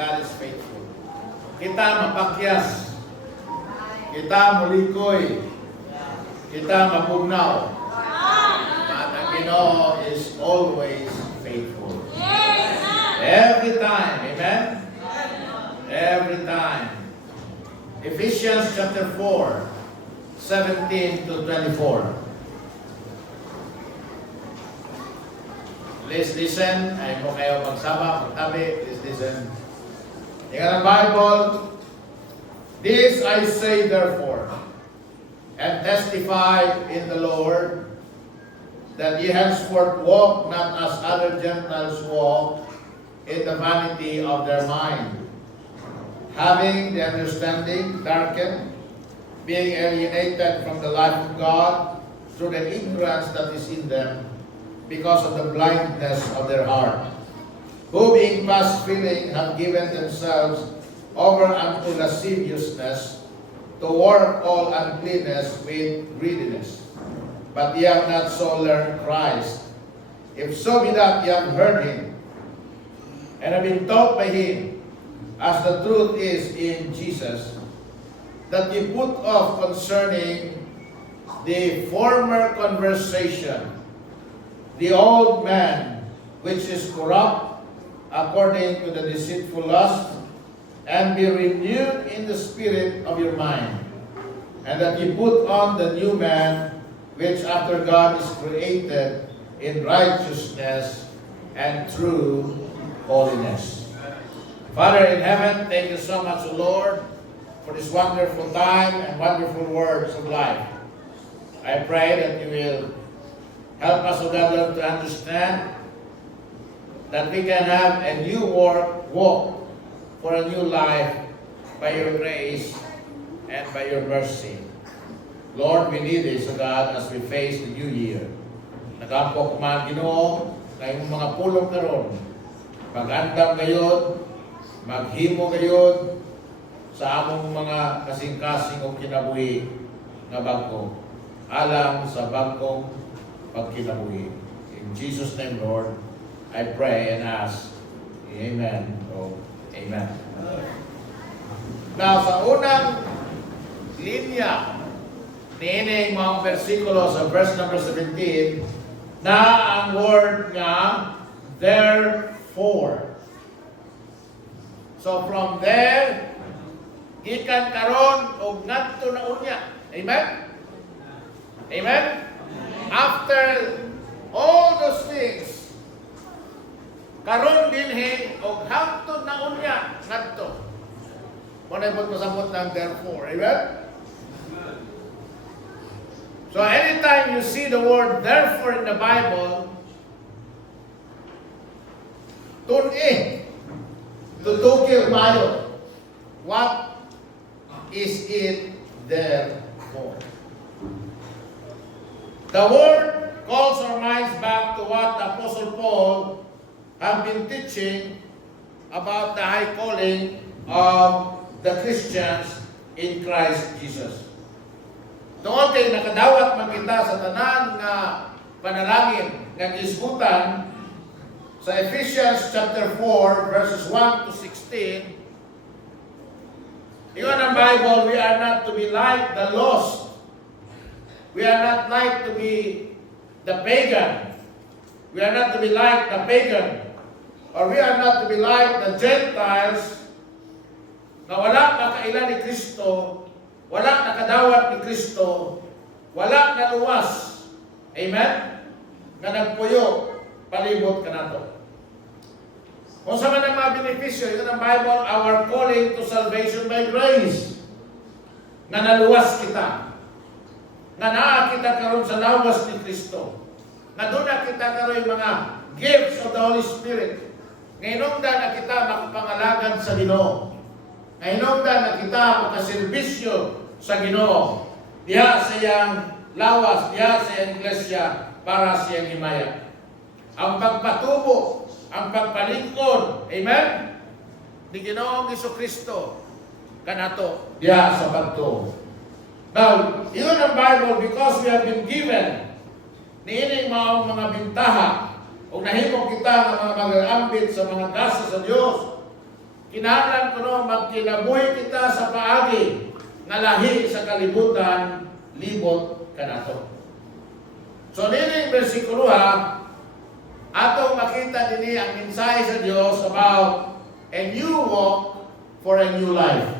God is faithful. Kita mapakyas. Kita mulikoy. Kita mapugnaw. But ang Ginoo is always faithful. Every time. Amen? Every time. Ephesians chapter 4, 17 to 24. Please listen. Ay mo kayo magsama, magtabi. Please listen. Tingnan ang Bible. This I say therefore, and testify in the Lord, that ye henceforth walk not as other Gentiles walk, in the vanity of their mind, having the understanding darkened, being alienated from the life of God through the ignorance that is in them, because of the blindness of their heart, who being past feeling have given themselves over unto lasciviousness, to work all uncleanness with greediness. But ye have not so learned Christ. If so be that ye have heard him, and have been taught by him, as the truth is in Jesus, that ye put off concerning the former conversation, the old man, which is corrupt according to the deceitful lust, and be renewed in the spirit of your mind, and that ye put on the new man, which after God is created in righteousness and true holiness. Father in heaven, thank you so much, O Lord, for this wonderful time and wonderful words of life. I pray that you will help us, O God, Lord, to understand that we can have a new walk for a new life by your grace and by your mercy. Lord, we need this, O God, as we face the new year. Nagampok man, Ginoo, kayong mga pulong karon, mag-andam kayon, maghimo kayon sa among mga kasing-kasing o kinabuhi nga bangko, alang sa bangkong pagkinabuhi. In Jesus' name, Lord, I pray and ask. Amen. Oh, amen. Now, sa unang linya, niining mga versikulo sa verse number 17, na ang word nga, therefore. So, from there, gikan karon og ngadto na unya. Amen? Amen? After all those things, karon dinhi og hangtod na unya ngadto. Muna po masabot ng therefore. Amen? So anytime you see the word therefore in the Bible, tune in, tutukil tayo. What is it there for? The word calls our minds back to what the Apostle Paul have been teaching about the high calling of the Christians in Christ Jesus. Noon kay nakadawat man kita sa tanan nga panalangin nga gisgutan sa Ephesians chapter 4 verses 1 to 16. Ingon ang Bible, we are not to be like the lost. We are not like to be the pagan. We are not to be like the pagan. Or we are not to be like the Gentiles na wala nakailan ni Kristo, wala nakadawat ni Kristo, wala naluwas. Amen? Nga nagpuyo, palibot ka na to. Kung sa man ang mga benepisyo, ito ng Bible, our calling to salvation by grace. Nga naluwas kita. Nga naa kita karon sa lawas ni Kristo. Nga doon na kita karon yung mga gifts of the Holy Spirit. Ngayon na kita makapangalagan sa Ginoo. Ngayon na kita makaservisyo sa Ginoo. Diya sa iyang lawas, diya sa iyang iglesia para sa iyang himaya. Ang pagpatubo, ang pagpalingkod, amen? Ni Ginoong Jesucristo kanato diya sa pagtuo. Now, yun ang Bible because we have been given niining mga bintaha o nahimong kita ng mga mag-aambit sa mga gasa sa Diyos kinahanglan kuno magkinabuhi kita sa paagi nga lahi sa kalibutan libot kanato. So nining bersikulo atong makita dinhi ang mensahe sa Dios about a new walk for a new life.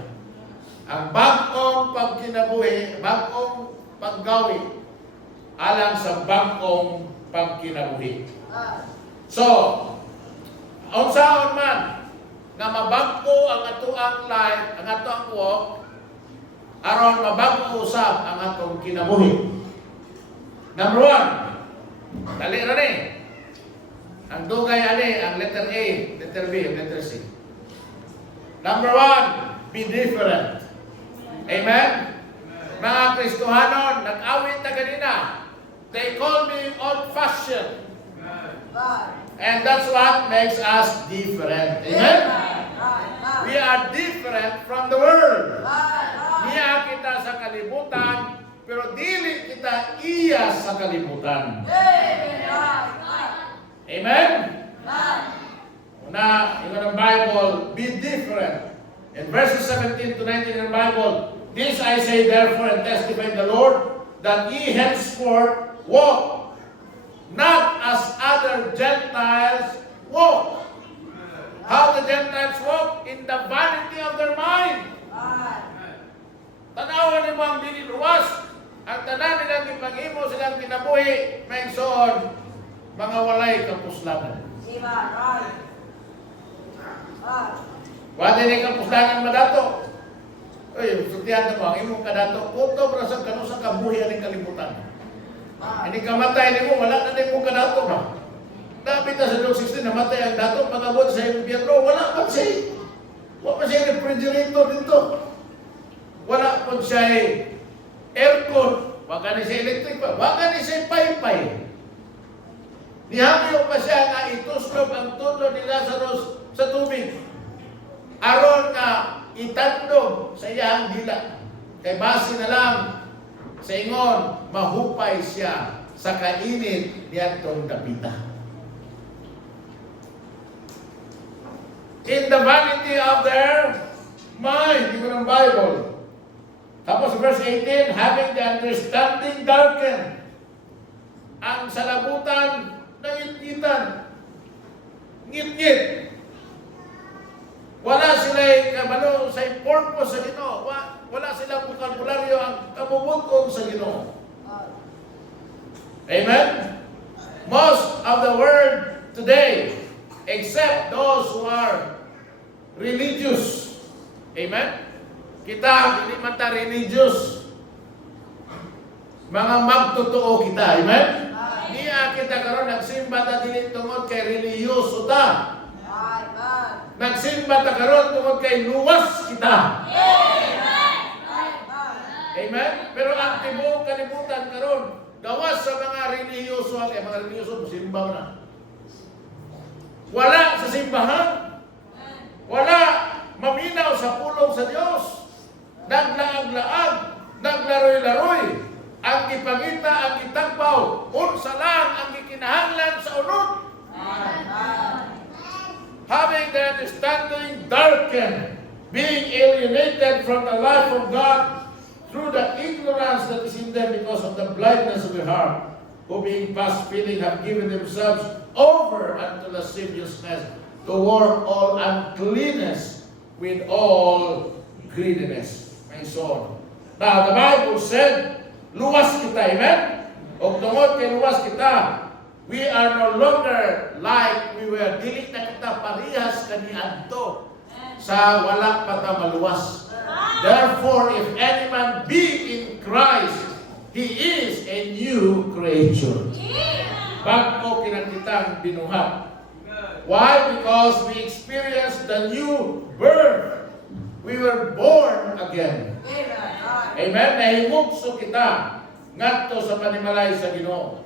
Ang bag-ong pagkinabuhi, bag-ong paggawi alang sa bag-ong pagkinabuhi. So, unsaon man nga mabag-o ang atoang life, ang atoang walk, aron mabag-o usab ang atong kinabuhi. Number 1, dali ra ni. Ang dugay ani, ang letter A, letter B, letter C. Number 1, be different. Amen? Mga Kristohanon, nag-awit na ganina. They call me old-fashioned. And that's what makes us different. Amen? We are different from the world. Niya kita sa kalibutan, pero dili kita iya sa kalibutan. Amen? Una, in the Bible, be different. In verses 17 to 19 in the Bible, this I say therefore and testify in the Lord, that ye henceforth walk not as other Gentiles walk. How the Gentiles walk? In the vanity of their mind. Tanawan ni mo ang diniluwas. Ang tanan nilang ipag-imo silang kinabuhi, maigsoon, mga walay kapuslanan. Wala ni kapuslanan madato. Uy, sutihan mo, ang imong kadato, kuto brasang kanu sa kabuhi aning kalibutan. Hindi kamatay ni mo, wala na din mo kadato ba? Napita sa Luke 16, namatay ang dato, pag-abot sa impyerno, wala pa siya. Wala pa siya refrigerator dito. Wala pa siya aircon. Wala na siya electric pa. Wala na siya paypay. Nihangyo pa siya na ituslob ang tudlo ni Lazarus sa tubig. Aron na itandog sa iyang dila. Kay base na lang sa ingon, mahupay siya sa kainit niyatong dapita. In the vanity of their mind, ito ng Bible. Tapos verse 18, having the understanding darkened. Ang salabutan nangit-ngitan. Ngit-ngit. Wala sila'y kabalo sa purpose sa Ginoo. Wala silang bukabularyo ang kabubutong sa Ginoo. Amen? Most of the world today, except those who are religious. Amen? Kita, hindi man ta religious. Mga magtotoo kita. Amen? Niya kita karon nagsimba ta dili tungod kay relihiyoso ta. Nagsimba ta karon tungod kay luwas kita. Amen? Pero ang tibuok kalibutan karon gawas sa mga relihiyoso, mga relihiyoso simba na. Wala sa simbahan. Wala maminaw sa pulong sa Dios. Naglaag-laag, naglaroy-laroy. Ang ipangita, ang itagpaw, unsa lang ang gikinahanglan sa unod. Having the understanding darkened, being alienated from the life of God through the ignorance that is in them because of the blindness of their heart, who being past feeling have given themselves over unto lasciviousness, to work all uncleanness with all greediness. My son. Now, the Bible said, luwas kita, amen? O tungod kay luwas kita, we are no longer like we were. Dili na kita parihas kaniadto sa wala pa ta maluwas. Therefore, if any man be in Christ, he is a new creature. Bago kinakitang binuhat. Why? Because we experienced the new birth. We were born again. Amen? Nahimugso kita ngadto sa panimalay sa Ginoo.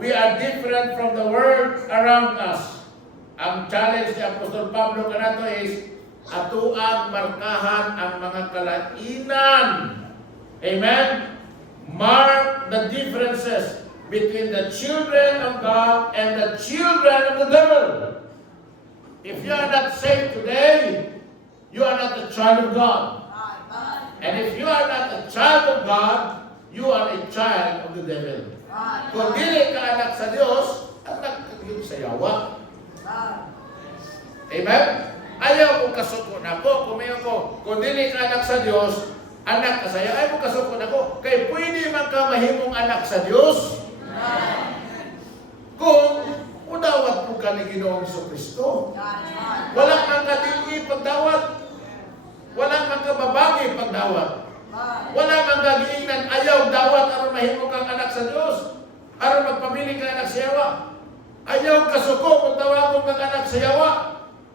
We are different from the world around us. Ang challenge ni Apostol Pablo kanato is atuang markahan ang mga kalainan. Amen? Mark the differences between the children of God and the children of the devil. If you are not saved today, you are not a child of God. And if you are not a child of God, you are a child of the devil. Kung dili ka anak sa Diyos, anak ka yun sa yawa. Amen? Ayaw mo kasuko na ko. Kumayo ko, kung dili ka anak sa Diyos, anak ka sa yawa. Ayaw mo kasuko na ko. Kaya pwede man ka mahimong anak sa Diyos. Kung udawat mo ka ni Ginoong Kristo. Wala kang kadili pagdawat. Wala kang kababagi pagdawat. Wala kang gagiingnan ayaw dawat aron mahimo kang anak sa Diyos. Aron magpamili ka anak sa yawa. Ayaw kasuko kung tawagong kang anak sa yawa.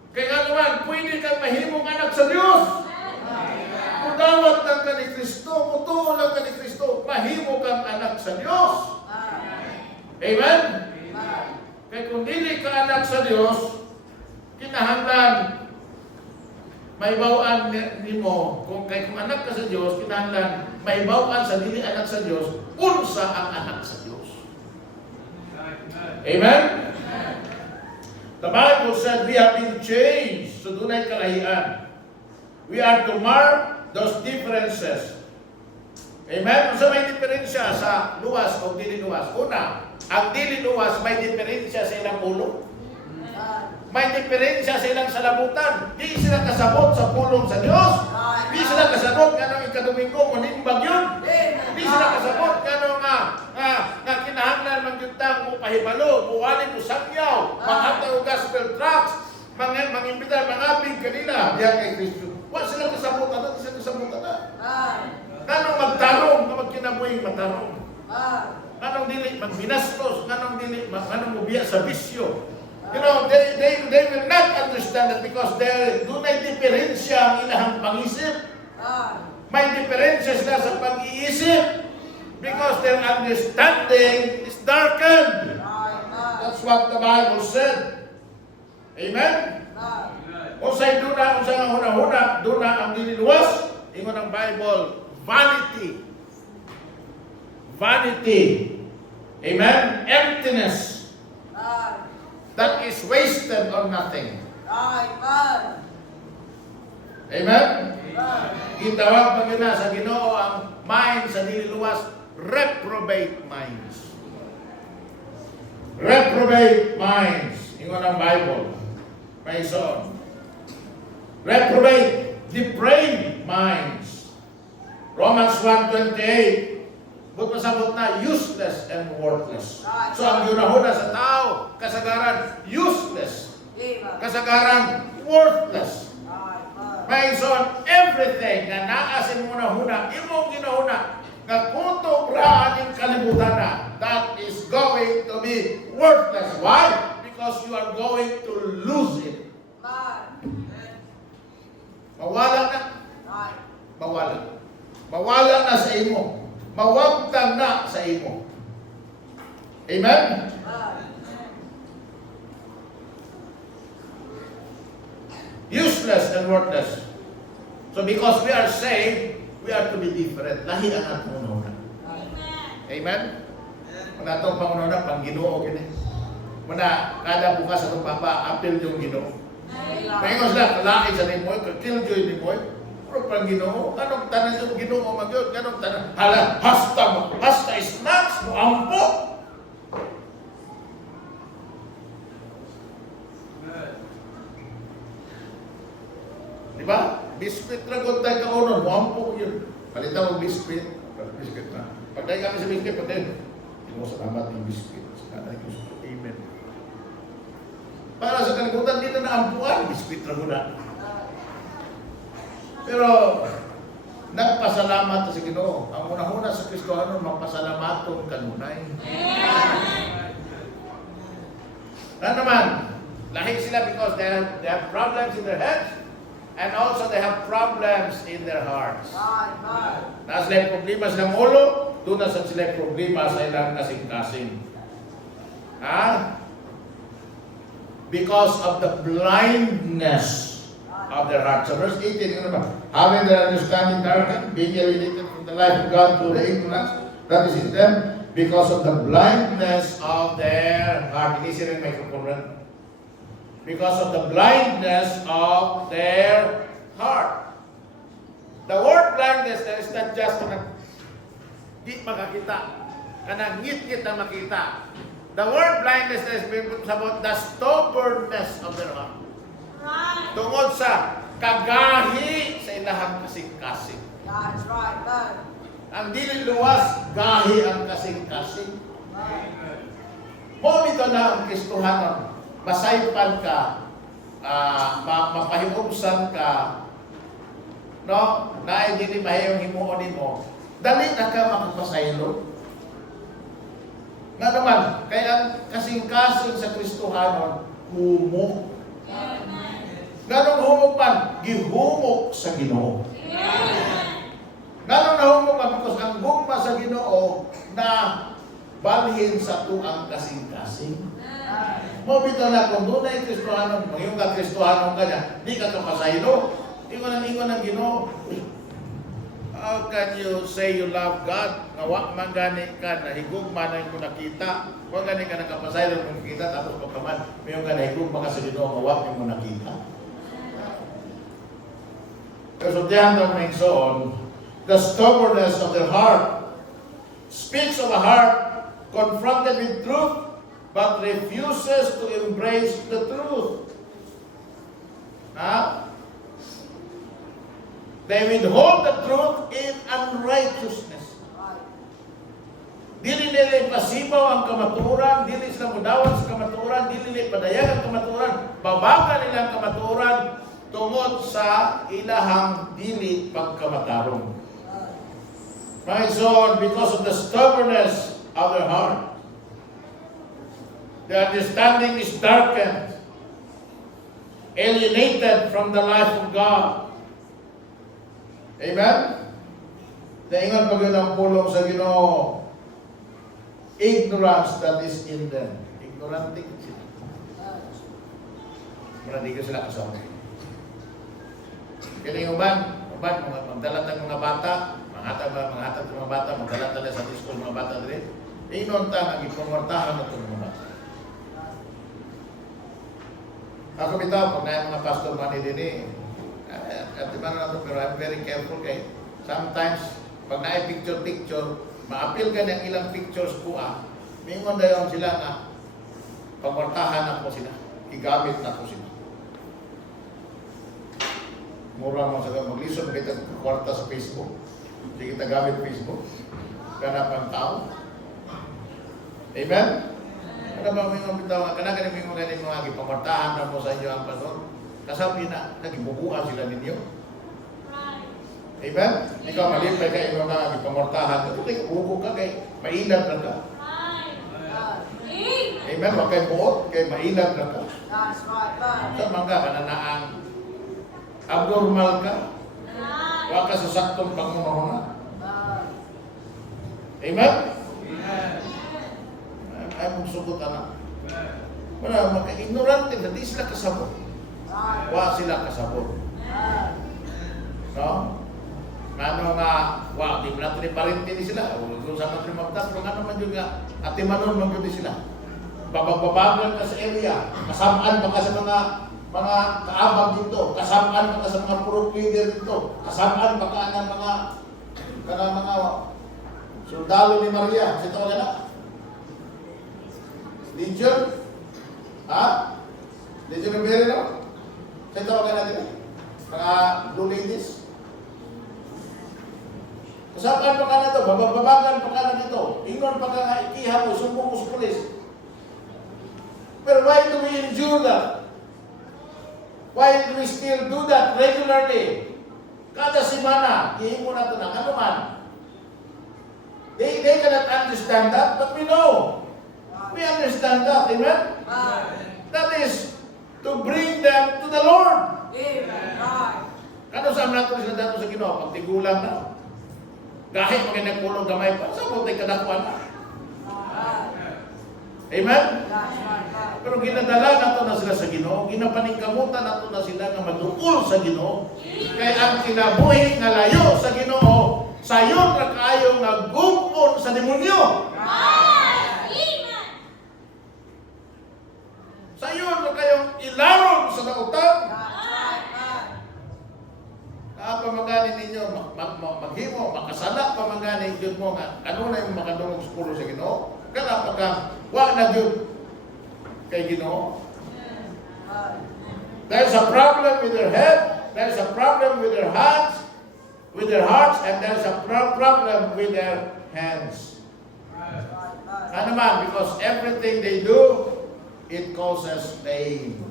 Kaya nga naman, pwede kang mahimong anak sa Diyos. Kung dawat lang ka ni Kristo, mutuo lang ka ni Kristo, mahimo kang anak sa Diyos. Amen? Kaya kung dili ka anak sa Diyos, kinahanglan maibawan nimo kung anak ka sa Diyos, kinahanglan maibawan sa dili anak sa Diyos, unsa ang anak sa Diyos. Amen? The Bible said we have been changed. So dunay kalahian. We are to mark those differences. Amen? So may diferensya sa luwas o dili luwas. Una, ang dili luwas may diferensya sa ilang ulo. May diferensya sa ilang salabutan. Di sila kasabot sa pulong sa Diyos. Di sila kasabot nga nang ikadomingo manimbag yun. Di sila kasabot nga kinahanglan mangyutang mo pahibalo, buwalin mo sakyaw, manghataw gospel tracts, mangimbitar, mangabig kanila. Diyan kay Kristo. Wa sila kasabot na, di sila kasabot na. Kanong magtarong, na magkinabuhing matarong. Kanong dili magbinastos, kanong dili, kanong mubiya sa bisyo. You know, they will not understand that because they do not diferensya ang ilahang pangisip. May diferensya sila sa pag-iisip because their understanding is darkened. That's what the Bible said. Amen? Unsay duna, unsay ang huna-huna, duna ang dililuwas. Ingon ang Bible, vanity. Vanity. Amen? Emptiness. That is wasted on nothing. Amen? Gitawag pa gina sa Ginoo ang mind sa dili luwas, reprobate minds. Reprobate minds. Ingon ang Bible. May son. Reprobate, depraved minds. Romans 1:28. But masabot na useless and worthless. So ang yunahuna sa tao, kasagaran useless. Kasagaran worthless. May son, everything na naasin mo na huna, imong ginahuna, nga kutog raan yung kalibutan na, that is going to be worthless. Why? Because you are going to lose it. Mawala na. Mawala. Mawala na sa imo. Mawagtang na sa imo. Amen? Useless and worthless. So because we are saved, we are to be different. Lahi ang atong pangunahon. Amen? Muna itong pangunahon, pang Ginoo. Muna, kada bukas atong papa, apil yung Ginoo. Mayroon sila, kalaki sa nimoy, kakiljoy nimoy. Pero pang Ginoo, anong tanan yung Ginoo magyod? Anong tanan? Hala, hasta snacks mo, ampo. Diba? Biscuit na kung tayo kaunon, mo ampo yun. Palitan mo biscuit. Biscuit na. Pag tayo kami sa biscuit, pag tayo, hindi mo salamat yung biscuit. Salamat yung biscuit. Amen. Para sa kalibutan, dito na ampuan, biscuit na muna. Pero, nagpasalamat sa Ginoo. Ang una-una sa Kristohano, magpasalamatong kanunay. Ano naman, lahi sila because they have problems in their heads and also they have problems in their hearts. Na sila problema sa ulo, doon na sila problema sa ilang kasing-kasing. Because of the blindness of their hearts. So verse 18, ano ba? Having their understanding darkened, being alienated from the life of God through the ignorance that is in them, because of the blindness of their heart. Hindi sila microphone. Because of the blindness of their heart. not just di makakita. Kanang ngit-ngit na makita. The word blindness is about the stubbornness of their heart. Right. Tungod sa kagahi sa ilahang kasing-kasing. That's right, God. Ang dili luwas, gahi ang kasing-kasing. Mo bitaw na ang Kristohanon. Masaypan ka, mapahimugsan ka, no? Na dili mahayong himuon nimo. Dali na ka makapasaylo. Nga naman, kaya ang kasing-kasing sa Kristohanon, humok. Ganong humok man, gihumok sa Ginoo. Ganong nahumok man, because ang gugma sa Ginoo na balhin sa tuang kasing-kasing. Mo bitaw na kung doon ay Kristohanon, yung ka Kristohanon ka niya, di ka kapasaylo. Ingon ang Ginoo. How can you say you love God? Nawa man gani ka, nahigugma na yung nakita. Huwag gani ka nakapasaylo yung nakita, tapos pagkaman, mayroon ka nahigugma ka sa Ginoo, nawa yung nakita. Pero diyan daw may son, the stubbornness of their heart speaks of a heart confronted with truth, but refuses to embrace the truth. They withhold the truth in unrighteousness. Dili nila pasibaw ang kamaturan, dili sila mudawat sa kamaturan, dili nila padayag ang kamaturan, babaga nila ang kamaturan tungod sa ilahang dili pagkamatarong. My son, because of the stubbornness of their heart, their understanding is darkened, alienated from the life of God. Amen? Naingat pag yun ang pulong sa Ginoo, ignorance that is in them. Ignoranting sila. Marami ka sila kasama. Kaya yung uban, magdalat ng mga bata, manghatag ng mga bata, magdalat nila sa school mga bata din. Inunta ang ipangwartahan ng mga bata. Ako bitaw, pag na mga pastor man din at diba na ito, pero I'm very careful kay sometimes, pag na picture, ma-appeal ka ng ilang pictures ko mingon dayon sila na pagwartahan ako sila, igamit na ko sila. Mura mo sa maglison, kita kwarta sa Facebook, hindi kita gamit Facebook, ganapang tao. Amen? Ano ba mingon bitaw, kanang mingon ganin mga gipangwartahan na mo sa inyo ang pastor? Kasabi na, nagibubuhan sila ninyo. Amen? Ikaw malipay kayo mga ipamortahan. Ito kayo, ubo ka kayo, mailag na ka. Amen? Huwag kayo buot, kayo mailag na ka. Sa mga kananaang abnormal ka. Huwag ka sa saktong pangunahuna. Amen? Ay mong sugot anak. Wala, mga-ignorante na di sila kasabot. Wa sila kasabot. No? Ano nga, wa, di mo natin iparinti ni sila. Kung sa mga trimagtas, kung ano man yun nga, atimanon man yun sila. Babagbabagan ka sa area, kasamaan pa ka sa mga kaabag dito, kasamaan pa ka sa mga purok leader dito, kasamaan pa ka ng mga sundalo ni Maria. Sito ka na? Legion? Legion of Mary, no? Sito ka na dito? Mga blue ladies? Kasamaan pa ka na ito, bababagan pa ka na dito, ingon pa ka nga ikiha mo, sumbong mo sa pulis. Pero why do we endure that? Why do we still do that regularly? Kada semana, hihimo na ito ng ano man. They cannot understand that, but we know. We understand that, amen? That is to bring them to the Lord. Kano saan nato sila dato sa Ginoo? Pagtigulang na. Kahit mga nagpulong gamay pa, sa mga kadakuan na. Amen? Pero ginadala nato na sila sa Ginoo, ginapaningkamutan nato na sila na madukol sa Ginoo. Kaya ang kinabuhi na layo sa Ginoo, sayon na kayo nga gumon sa demonyo. Sayon na kayong ilaron sa nautan. ang pamangani ninyo maghimo, makasala pamangani jud mo nga kanunay mo makadungog sa pulo sa Ginoo. Kana pagka wa na jud kay Ginoo. There's a problem with their head, there's a problem with their hearts, and there's a problem with their hands. Ano man, because everything they do, it causes pain.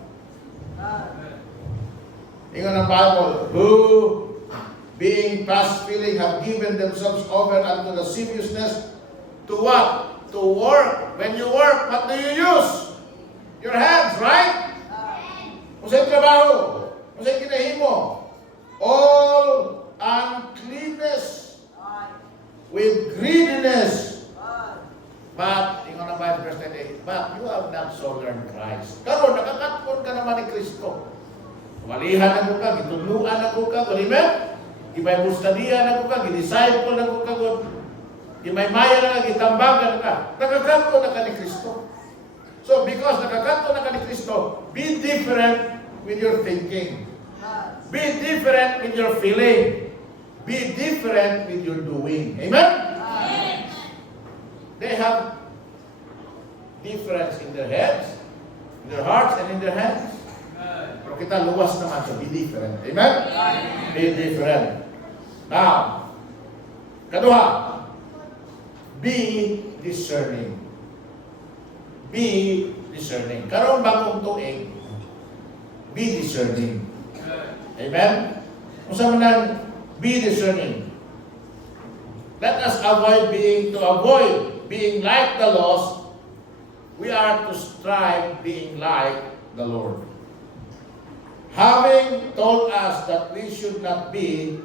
Ingon ang Bible, who being past feeling have given themselves over unto lasciviousness to what? To work. When you work, what do you use? Your hands, right? Kung sa'yo trabaho, kung sa'yo kinahimo, all uncleanness with greediness. But, ingon ang Bible verse 28, but you have not so learned Christ. Karon nakakatpon ka naman ni Kristo. Walihan ako ka, gituluan ako ka, amen? Gimay mustadian ako ka, gidisciple ako ka, gimay maya na ka, gitambagan ka. Nakakatpon na ka ni Kristo. So, because nakakatpon na ka ni Kristo, be different with your thinking. Be different with your feeling. Be different with your doing. Amen? They have difference in their heads, in their hearts, and in their hands. Pero kita luwas naman, so be different. Amen? Be different. Now, kaduha, be discerning. Be discerning. Karon bagong tuig, be discerning. Amen? Kung sa manan, be discerning. Let us avoid being like the lost. We are to strive being like the Lord. Having told us that we should not be,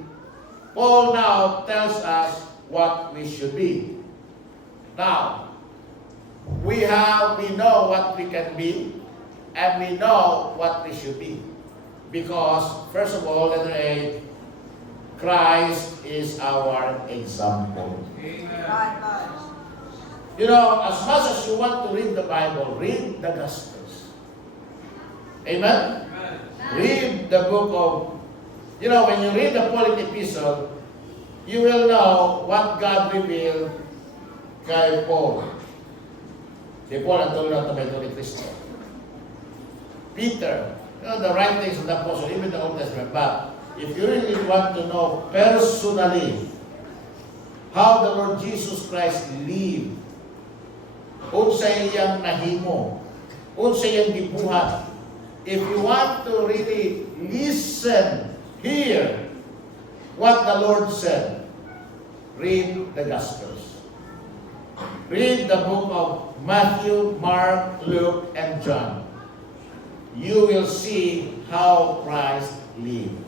Paul now tells us what we should be. Now, we know what we can be, and we know what we should be. Because, first of all, letter A, Christ is our example. Amen. You know, as much as you want to read the Bible, read the Gospels. Amen? Read the book of, you know, when you read the Pauline epistle, you will know what God revealed kay Paul. Si Paul ang tuloy ng tabay ni Kristo. Peter, you know, the writings of the apostle, even the Old Testament, but if you really want to know personally how the Lord Jesus Christ lived, unsa iyang nahimo, unsa iyang gibuhat, if you want to really listen, hear what the Lord said, read the Gospels. Read the book of Matthew, Mark, Luke, and John. You will see how Christ lived.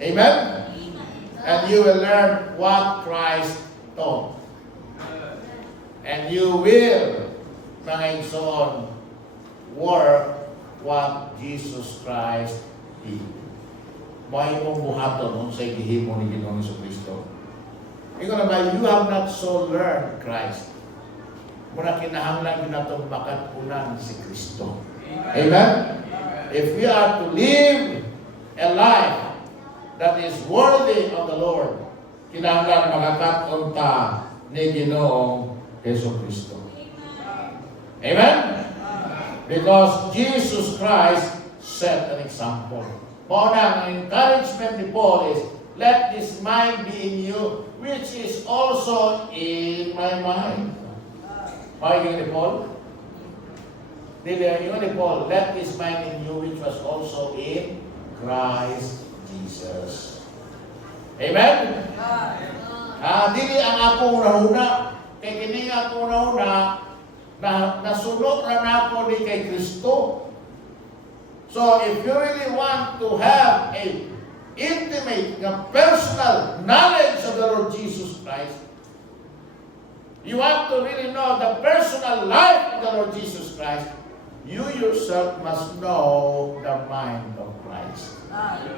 Amen? And you will learn what Christ taught. And you will, mga igsoon, work what Jesus Christ did. May mong buhaton sa gihimo ni Ginoong Jesucristo. Ikaw na ba, you have not so learned Christ. Muna kinahanglan yun natong makatunan si Kristo. Amen? If we are to live a life that is worthy of the Lord, kinahanglan makakatun ta ni Ginoong Jesucristo. Amen? Because Jesus Christ set an example. Muna, ang encouragement ni Paul is, let this mind be in you, which is also in my mind. Pakinggan ni Paul? Yung ni Paul, let this mind in you, which was also in Christ Jesus. Amen? Dili ang akong rahuna, kay kini akong rahuna, na nasunod na ako ni kay Kristo. So, if you really want to have a intimate, personal knowledge of the Lord Jesus Christ, you want to really know the personal life of the Lord Jesus Christ, you yourself must know the mind of Christ.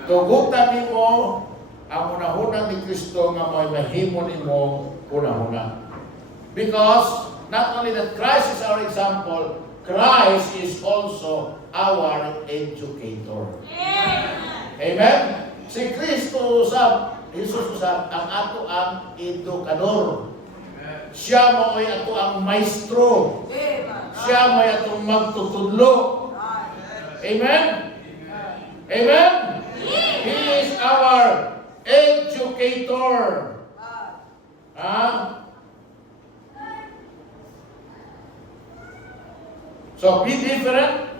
Tugutan mo ang unahunang ni Kristo nga may mahimo nimo unahuna. Because not only that Christ is our example, Christ is also our educator. Amen? Si Kristo usab, Jesus usab, ang ato ang edukador. Siya mo ay ato ang maestro. Siya mo ay atong magtutudlo. Amen? Amen? He is our educator. So be different.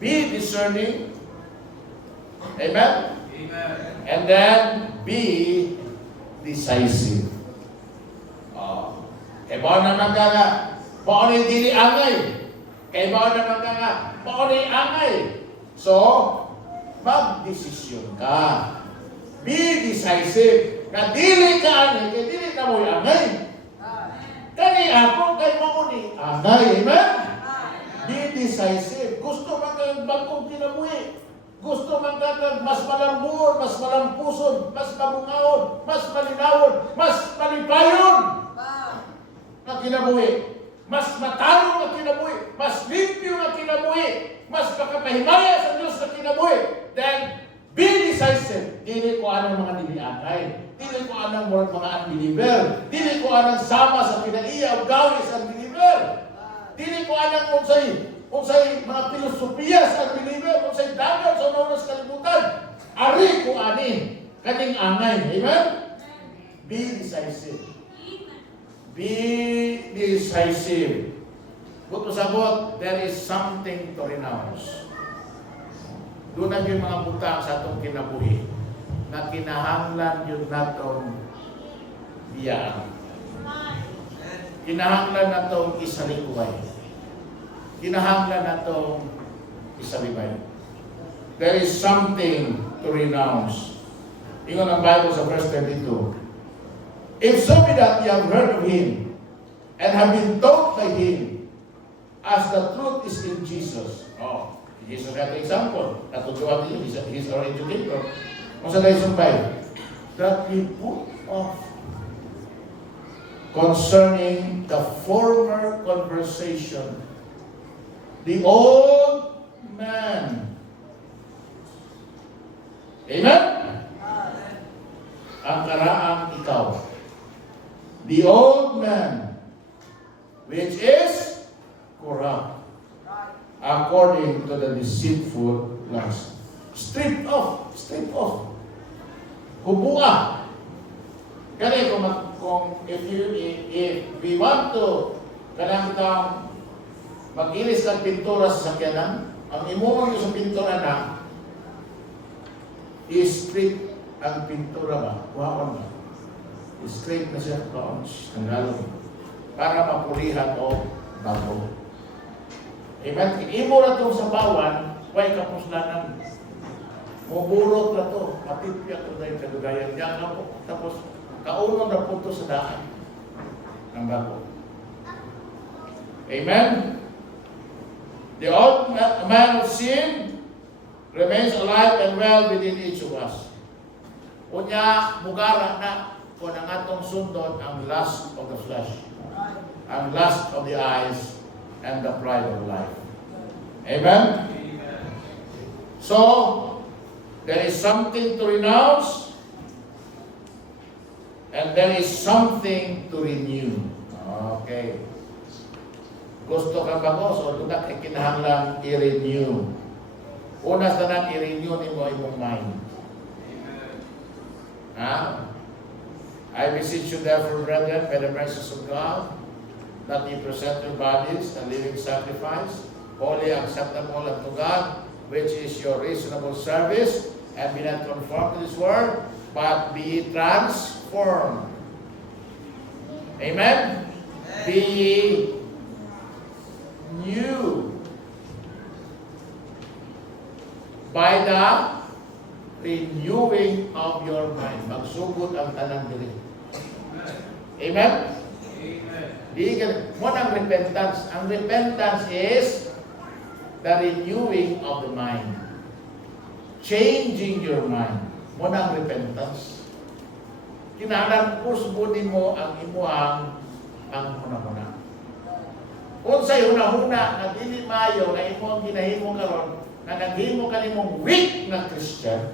Be discerning. Amen? Amen. And then be decisive. Kaya ba naman ka nga, paano yung dili angay? Kaya ba naman ka nga, paano yung angay? So, mag-desisyon ka. Be decisive. Na dili ka angay, kaya dili ka mo yung angay. Kani ako, kay mo ko ni angay. Amen? Be decisive. Gusto man kayong bagong kinabuhi. Gusto man kagad mas malambur, mas malampusod, mas mabungawon, mas malinawon, mas malipayon na kinabuhi. Mas matarong na kinabuhi. Mas limpyo na kinabuhi. Mas makapahimaya sa Diyos na kinabuhi. Then, be decisive. Dili ko anong mga niliakay. Dili ko anong mga unbeliever. Dili ko anong sama sa pinaiya o gawi sa unbeliever. Dili ko anong unsay mga filosofiya sa unbeliever. Unsay dagat sa unos kalibutan. Ari ko ani. Kaning angay. Amen? Be decisive. Be decisive. Kung sabot, there is something to renounce. Doon na yung mga butang sa atong kinabuhi na kinahanglan yun natong biyaan. Kinahanglan natong isalikway. Kinahanglan natong isalibay. There is something to renounce. Ingon ang Bible sa verse 32. If so be that ye have heard of him and have been taught by him, as the truth is in Jesus. Jesus had the example. Natutuwa niyo, he's our educator. Kung sa tayo sumpay, that we put off concerning the former conversation, the old man. Amen? Ang karaang ikaw. The old man, which is corrupt, according to the deceitful lust. Strip off. Hubua. Kaya kung if we want to kanang mag-ilis ng pintura sa sakyanan, ang imuman sa pintura na i-strip ang pintura ba? Kuhaan ba? Straight na siya ang lalong para mapulihan o bago. Amen? Imo na itong sa bawan, huwag kapuslanan. Mubulot na ito, matipya ito na yung kadugayan. Diyan na po. Tapos, kaunong na punto sa daan. Ang bago. Amen? The old man of sin remains alive and well within each of us. Unya, mugara na kung ang atong sundon ang lust of the flesh, ang lust of the eyes, and the pride of life. Amen? So, there is something to renounce, and there is something to renew. Okay. Gusto kang bago, so doon na kinahanglan i-renew. Una sa nan, i-renew ni mo imong mind. I beseech you therefore, brethren, by the mercies of God, that ye present your bodies a living sacrifice, holy, acceptable unto God, which is your reasonable service, and be not conformed to this world, but be transformed. Amen? Be ye new by the renewing of your mind. Magsugod ang tanan diri. Amen? Amen. What ang repentance? Ang repentance is the renewing of the mind. Changing your mind. What ang repentance? Kinahanglan po subunin mo ang imuhang ang huna-huna. Kung sa'yo huna-huna na dili mayo na imong ginahimo karon na naghimo kanimong weak na Christian,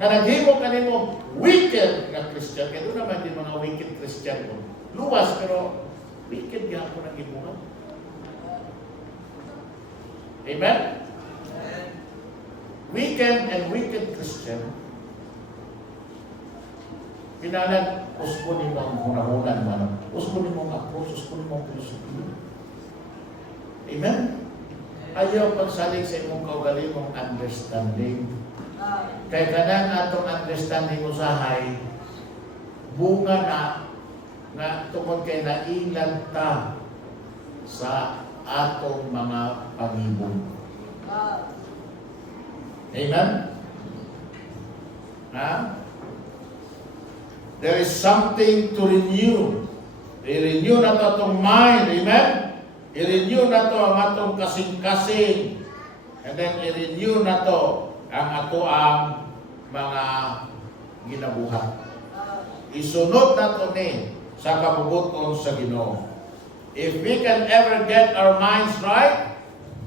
nga naghimo kanimo wicked nga Christian. Kaya doon naman yung mga wicked Christian ko. Luwas, pero wicked nga ako nang gibuhat. Amen? Wicked and wicked Christian, kinalan, uskunin mo ang hunahunan man. Uskunin mo ang approach, uskunin mo ang filosofiya. Amen? Ayaw pagsalig sa imong kaugaling mong understanding. Kaya kanang atong understanding usahay, bunga na nga tungkol kay nainglan ta sa atong mga pangibong. Amen? Ha? There is something to renew. I-renew na to atong mind. Amen? I-renew na to ang atong kasing-kasing. And then i-renew na to ang ato ang mga ginabuhat. Isunod na to ni sa kabubuton sa Ginoo. If we can ever get our minds right,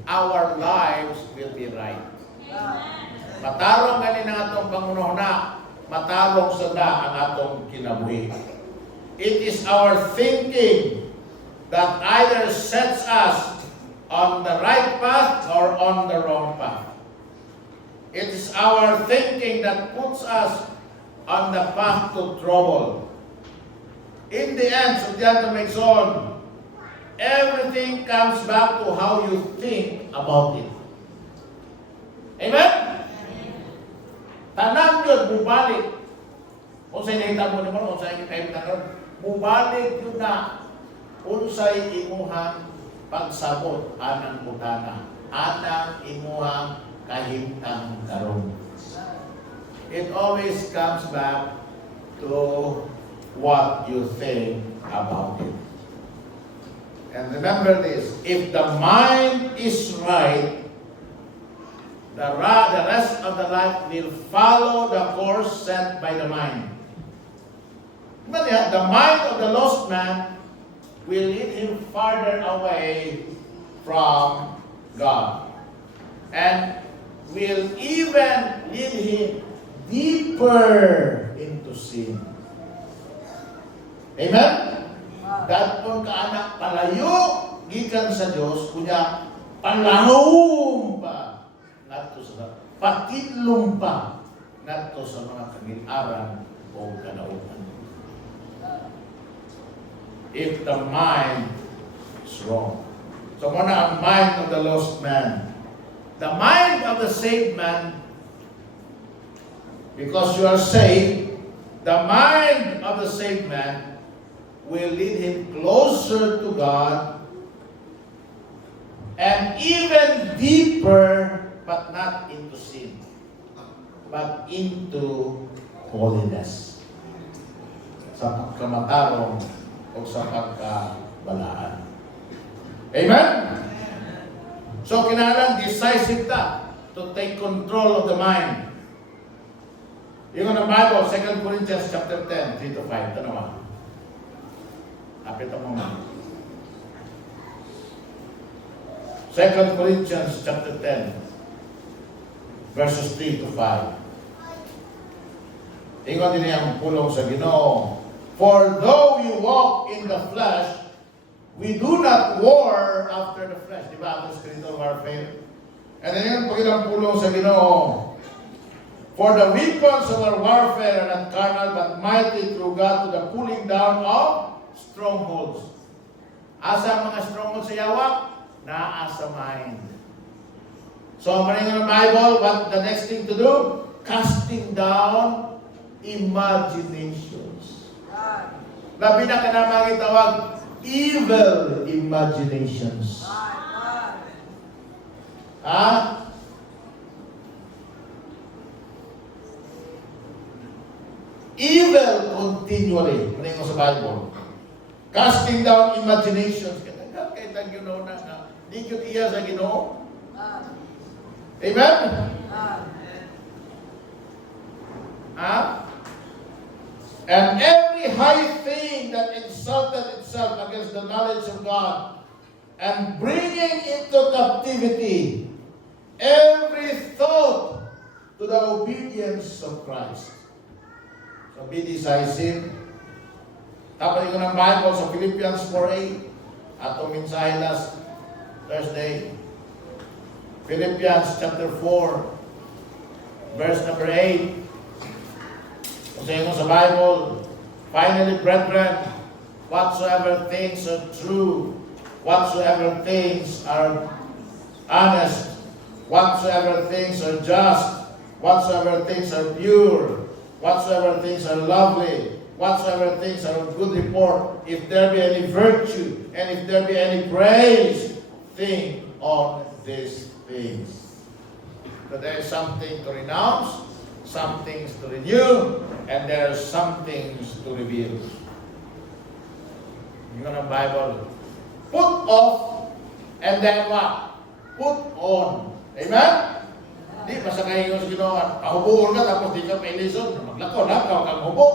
our lives will be right. Matarong ganin ang atong pangunuhna, matarong sada ang atong kinabuhi. It is our thinking that either sets us on the right path or on the wrong path. It is our thinking that puts us on the path to trouble. In the end, Sudyanta Megson, everything comes back to how you think about it. Amen? Tanang yun, bubalik. Kung sa'yo nakita mo naman, kung sa'yo kayo tanong, bubalik yun na. Kung sa'yo imuhang pagsabot, anang butana, anang imuhang kahintang karong. It always comes back to what you think about it. And remember this, if the mind is right, the rest of the life will follow the course set by the mind. The mind of the lost man will lead him farther away from God. And will even lead him deeper into sin. Amen? Datong kaanak palayo gikan sa Dios kunya panlahom pa ngadto sa pakidlong pa ngadto sa mga kagil-aran o kanautan. If the mind is wrong. So muna ang mind of the lost man. The mind of the saved man, because you are saved, the mind of the saved man will lead him closer to God and even deeper, but not into sin, but into holiness. Sa pagkamatarong o sa pagkabalaan. Amen? So, kinahanglan decisive ta to take control of the mind. Yung ng Bible, 2 Corinthians chapter 10, 3-5. Tanong mo. Kapit ang mga. 2 Corinthians chapter 10, verses 3-5. Ingon din ang pulong sa Ginoo. For though we walk in the flesh, we do not war after the flesh. Di ba? Ang spiritual warfare. And then yung pagilang pulong sa Ginoo. For the weapons of our warfare are not carnal, but mighty through God to the pulling down of strongholds. Asa ang mga strongholds sa yawa? Naa sa mind. So, maraming ng Bible, what the next thing to do? Casting down imaginations. Labi na ka na magitawag, evil imaginations. Evil continually. Ano yung sa Bible? Casting down imaginations. Kaya tang Ginoo na. Di yun iya sa Ginoo. Amen? And every high thing that exalted itself against the knowledge of God, and bringing into captivity every thought to the obedience of Christ. So be decisive. Tapos ko ng Bible sa Philippians 4:8. Atong mensahe last Thursday. Philippians chapter 4, verse number 8. Kasi mo sa Bible, finally, brethren, whatsoever things are true, whatsoever things are honest, whatsoever things are just, whatsoever things are pure, whatsoever things are lovely, whatsoever things are of good report, if there be any virtue, and if there be any praise, think on these things. So there is something to renounce, some things to renew, and there are some things to reveal. Yung ng Bible, put off, and then what? Put on. Amen? Di, masakay yung sa Ginoo, kahubuon ka, tapos di ka pa-ilison, maglako na, kang hubo.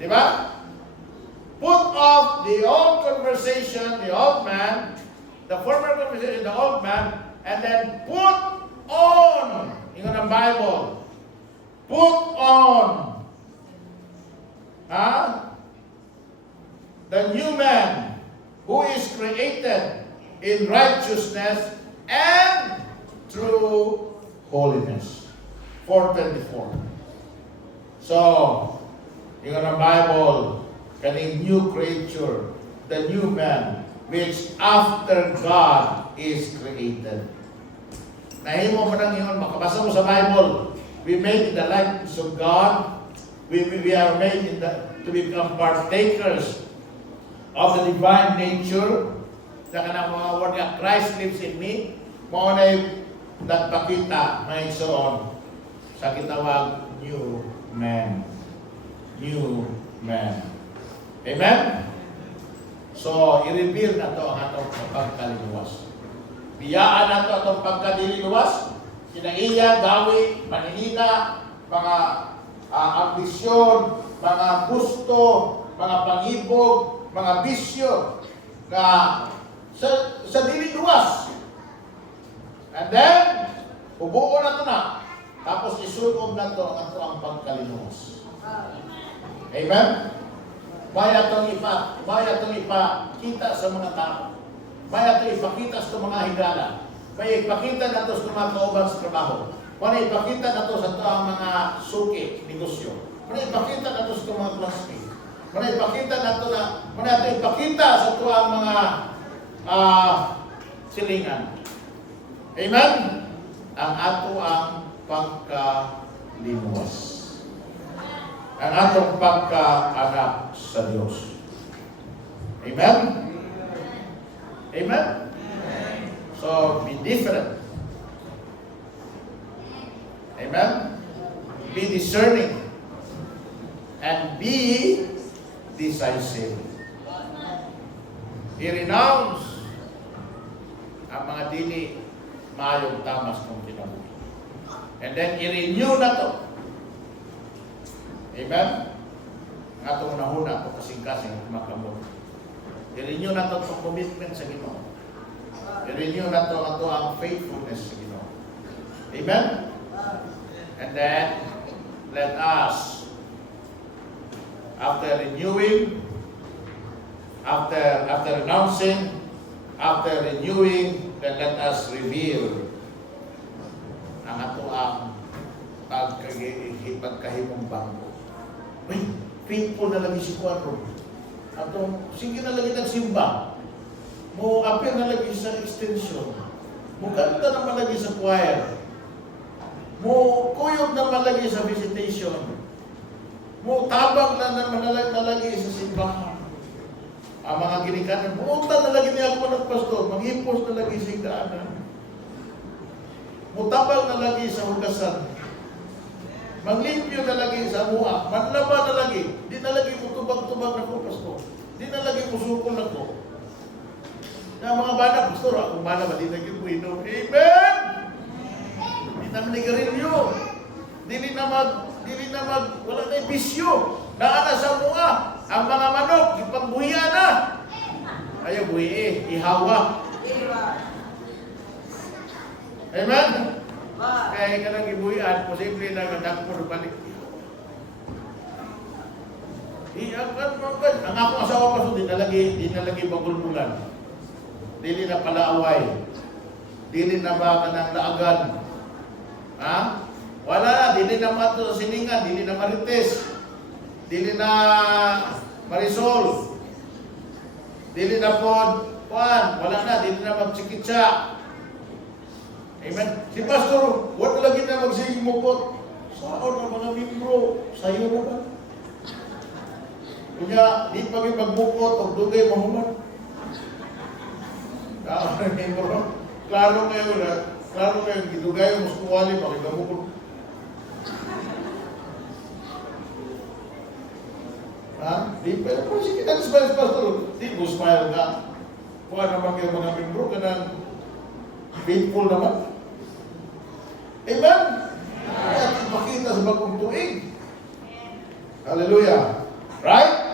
Di ba? Put off the old conversation, the old man, the former conversation, the old man, and then put on. Yung ng Bible. Put on. The new man who is created in righteousness and true holiness. 4:24. So, yung ng Bible, kaning new creature, the new man, which after God is created. Nahimo mo nang yun, makabasa mo sa Bible, we made in the likeness of God, we are made to become partakers of the divine nature, na kanang mga word nga, Christ lives in me, mo na nagpakita, may soon, sa kitawag, new man. New man. Amen? So, i-reveal na to ang atong pagkaliluwas. Biyaan na to atong pagkaliluwas. Kinaiya, gawi, paninina, mga ambisyon, mga gusto, mga pangibog, mga bisyo na sa dililuwas. And then, ubuo na to na. Tapos isunog na to ang pagkaliluwas. Amen? Maya itong ipakita sa mga tao. Maya itong ipakita sa mga higala. Maya ipakita na ito sa mga kauban sa trabaho. Maya ipakita na ito sa ang mga suki, negosyo. Maya ipakita na ito sa mga classmates. Maya ipakita na ito sa ang mga silingan. Amen? Ang ato ang pagkalimuwas. Ang atong pagka-anak sa Diyos. Amen? Amen? So, be different. Amen? Be discerning. And be decisive. I-renounce ang mga dili maayong tamas ng kinabuhi. And then, i-renew na to. Amen? Nga itong nahuna ito kasing-kasing makamot. I-renew na ito ang commitment sa Ginoo. I-renew na ito ang faithfulness sa Ginoo. Amen? And then, let us, after renewing, after renouncing, after renewing, then let us reveal ang ato ang pagkahimong bangko. Uy, faithful na lagi si Kuatro. Atong, sige na lagi nagsimba. Mo appear na lagi sa extension. Mo kanta naman lagi sa choir. Mo kuyog naman lagi sa visitation. Mo tabang na naman lagi sa simbahan. Ang mga ginikanan, pumunta na lagi niya ako nagpastor, maghipos na lagi sa higdaanan. Mutabang na lagi sa hugasan. Manglimpyo na lagi sa mua, manlaba na lagi. Di na lagi mo tubag-tubag na ko, pastor. Di na lagi mo sukol na ko. Na mga bana, pastor, akong bana ba di na po inom? Amen! Di na manigarilyo. Dili na wala na bisyo. Naana sa mua, ang mga manok, ipangbuhiya na. Ayaw buhi ihawa. Amen? Blood. Kaya ka nang ibuhian, posible na kadagpor balik. Ang akong asawa pa so, di na lagi bagulbulan. Dili na palaaway. Dili na ba ka ng laagan. Ha? Wala na, dili na mato sa siningan, dili na marites. Dili na marisol. Dili na pod, wala na, dili na magsikitsa. Amen. Si Pastor, wala lagi na magsiging mo po. Saan ang mga membro? Sa'yo na ba? Kunya, di pa may magbukot o dugay mahuman. Klaro ngayon, gidugay mo suwali, pakigamukot. Ha? Di pa, pero sige na smile, Pastor. Di mo smile ka. Kung ano naman kayo mga membro, kanang faithful naman. Amen? Kaya ipakita sa bagong tuig. Hallelujah. Right?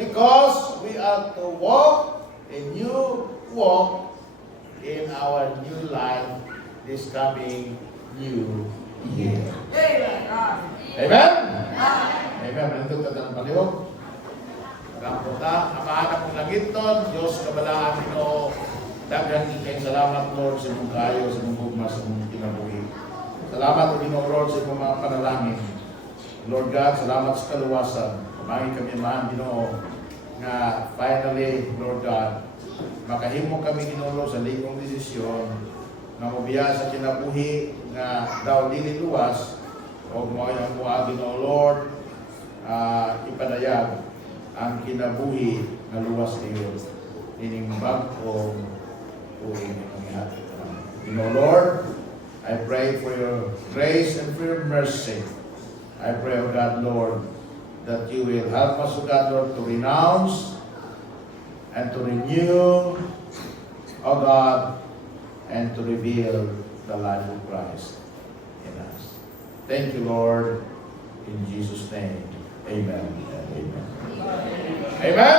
Because we are to walk a new walk in our new life this coming new year. Amen? Amen. Nandun ka ng palihog. Kapunta, amahan akong langit nun, Diyos kabalaan nyo. Daghan kayong salamat, Lord, sa mong kayo, sa mong gugma, sa mong kinabuhi. Salamat, Lord, sa mong mga panalangin. Lord God, salamat sa kaluwasan. Kumangi kami man, Ginoo, nga finally, Lord God, makahimo kami, Ginoo, sa ligong desisyon na mabiya sa kinabuhi nga daw dili luwas o mo ang buha, Ginoo, Lord, ipadayag ang kinabuhi na luwas niyo ining bagong tuig na nangyari. Ginoo, Lord, I pray for your grace and for your mercy. I pray, O God, Lord, that you will help us, O God, Lord, to renounce and to renew, O God, and to reveal the life of Christ in us. Thank you, Lord, in Jesus' name. Amen and amen. Amen.